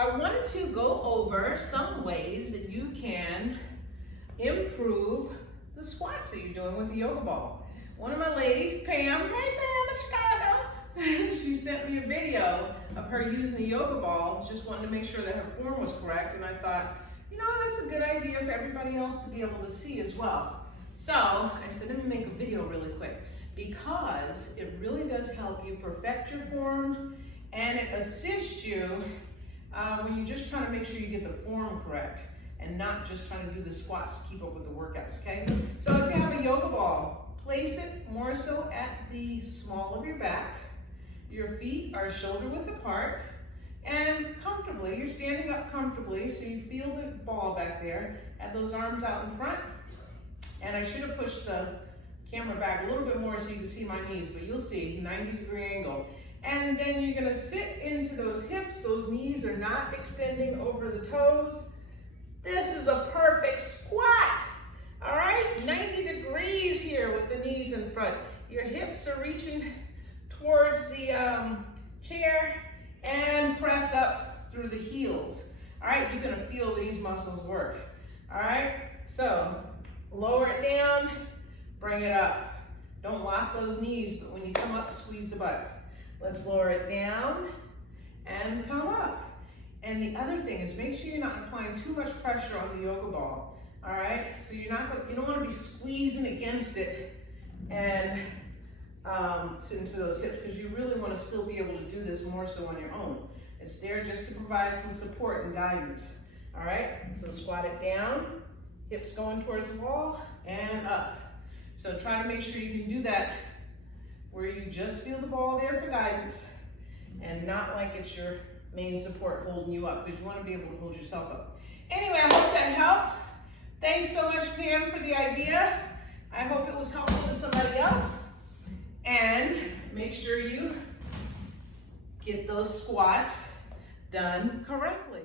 I wanted to go over some ways that you can improve the squats that you're doing with the yoga ball. One of my ladies, Pam, hey Pam in Chicago, she sent me a video of her using the yoga ball, just wanted to make sure that her form was correct, and I thought, you know, that's a good idea for everybody else to be able to see as well. So I said, let me make a video really quick, because it really does help you perfect your form, and it assists you when you're just trying to make sure you get the form correct and not just trying to do the squats to keep up with the workouts, okay? So if you have a yoga ball, place it more so at the small of your back. Your feet are shoulder width apart and comfortably, you're standing up comfortably so you feel the ball back there. Have those arms out in front. And I should have pushed the camera back a little bit more so you can see my knees, but you'll see 90-degree angle. And then you're gonna sit into those hips. Those knees are not extending over the toes. This is a perfect squat. All right, 90 degrees here with the knees in front. Your hips are reaching towards the chair and press up through the heels. All right, you're gonna feel these muscles work. All right, so lower it down, bring it up. Don't lock those knees, but when you come up, squeeze the butt. Let's lower it down and come up. And the other thing is make sure you're not applying too much pressure on the yoga ball. All right, so you don't want to be squeezing against it and sit into those hips, because you really want to still be able to do this more so on your own. It's there just to provide some support and guidance. All right, so squat it down, hips going towards the wall and up. So try to make sure you can do that where you just feel the ball there for guidance and not like it's your main support holding you up, because you want to be able to hold yourself up. Anyway, I hope that helps. Thanks so much, Pam, for the idea. I hope it was helpful to somebody else. And make sure you get those squats done correctly.